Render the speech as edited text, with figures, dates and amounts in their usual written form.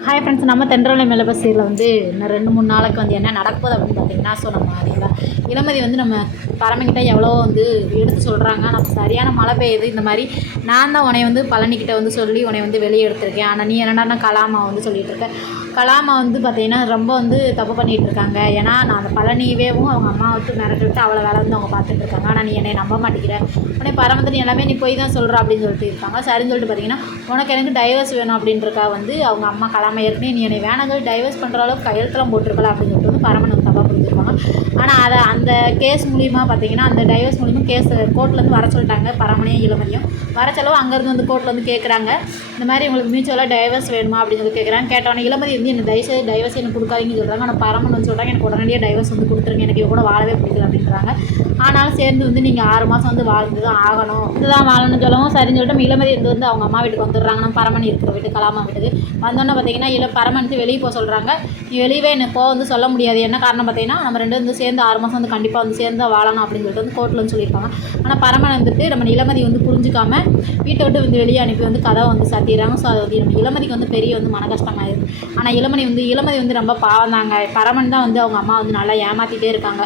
Hi friends, நம்ம தென்றலை மெலபஸியில் வந்து இன்னும் 2-3 நாளைக்கு வந்து என்ன நடக்குது அப்படின்னு பார்த்தீங்கன்னா, ஸோ நம்ம அதில் இளமதி வந்து நம்ம பரமக்கிட்ட எவ்வளோ வந்து எடுத்து சொல்கிறாங்க. நம்ம சரியான மழை பெய்யுது, இந்த மாதிரி நான் தான் உன்னை வந்து பழனிக்கிட்ட வந்து சொல்லி உன்னை வந்து வெளியே எடுத்திருக்கேன், ஆனால் நீ என்னடா கலாமா வந்து சொல்லிகிட்டு இருக்க. கலாமா வந்து பார்த்திங்கன்னா ரொம்ப வந்து தப்பு பண்ணிகிட்டு இருக்காங்க. ஏன்னா நான் அந்த பழனியவேவும் அவங்க அம்மா விட்டு மிரட்டி விட்டு அவ்வளோ வேலை வந்து அவங்க பார்த்துட்டு இருக்காங்க. ஆனால் நீ என்னை நம்ப மாட்டேங்கிற, உடனே பரமத்தின் எல்லாமே நீ போய் தான் சொல்கிற அப்படின்னு சொல்லிட்டு இருக்காங்க. சரின்னு சொல்லிட்டு பார்த்தீங்கன்னா, உனக்கு எனக்கு டைவர்ஸ் வேணும் அப்படின்றக்கா வந்து அவங்க அம்மா கலாமா ஏற்கனவே நீ என்னை வேணாங்க டைவர்ஸ் பண்ணுற அளவுக்கு கையெழுத்துலாம் போட்டிருக்கலாம் அப்படின்னு சொல்லிட்டு வந்து பரமன் வந்து தப்பாக புரிஞ்சுருப்பாங்க. ஆனால் அதை அந்த கேஸ் மூலிமா பார்த்தீங்கன்னா, அந்த டைவர்ஸ் மூலிமா கேஸ் கோர்ட்லேருந்து வர சொல்லிட்டாங்க. பரமனையும் இளமதியும் வர செலவு அங்கேருந்து வந்து கோர்ட்டில் வந்து கேட்குறாங்க, இந்த மாதிரி உங்களுக்கு மியூச்சுவலாக டைவர்ஸ் வேணுமா அப்படின்னு சொல்லி கேட்குறாங்க. கேட்டவொடனே இளமதி வந்து எனக்கு தயவுசெய்து டைவர்ஸ் எனக்கு கொடுக்காதீங்கன்னு சொல்கிறாங்க. ஆனால் பரமன் வந்து சொல்கிறாங்க, எனக்கு உடனடியாக டைவர்ஸ் வந்து கொடுத்துருங்க, எனக்கு இவ கூட வாழவே பிடிக்கல அப்படின்றாங்க. ஆனாலும் சேர்ந்து வந்து நீங்கள் 6 மாதம் வந்து வாழ்ந்து தான் ஆகணும், இதுதான் வாழணும்னு சொல்லவும் சரின்னு சொல்லிட்டு இளமதி வந்து அவங்க அம்மா வீட்டுக்கு வந்துடுறாங்க. நம்ம பரமன் இருக்கிற வீட்டு கலாமா வீட்டுக்கு வந்தோன்னே பார்த்தீங்கன்னா பரமன் வந்து வெளியே போக சொல்கிறாங்க. நீ வெளியவே எனக்கு போக வந்து சொல்ல முடியாது, என்ன காரணம் பார்த்தீங்கன்னா நம்ம 2 வந்து சேர்ந்து 6 மாதம் வந்து கண்டிப்பாக வந்து சேர்ந்து தான் வாழணும் அப்படின்னு சொல்லிட்டு வந்து கோர்ட்டில் வந்து சொல்லியிருக்காங்க. ஆனால் பரமன் வந்துட்டு நம்ம இளமதி வந்து புரிஞ்சுக்காம வீட்டை விட்டு வந்து வெளியே அனுப்பி வந்து கதை வந்து சாத்திடுறாங்க. ஸோ அது வந்து நம்ம இளமதிக்கு வந்து பெரிய வந்து மன கஷ்டமாயிருது. ஆனால் இளமதி வந்து ரொம்ப பாவம் தாங்க. பரமன் தான் வந்து அவங்க அம்மா வந்து நல்லா ஏமாற்றிட்டே இருக்காங்க.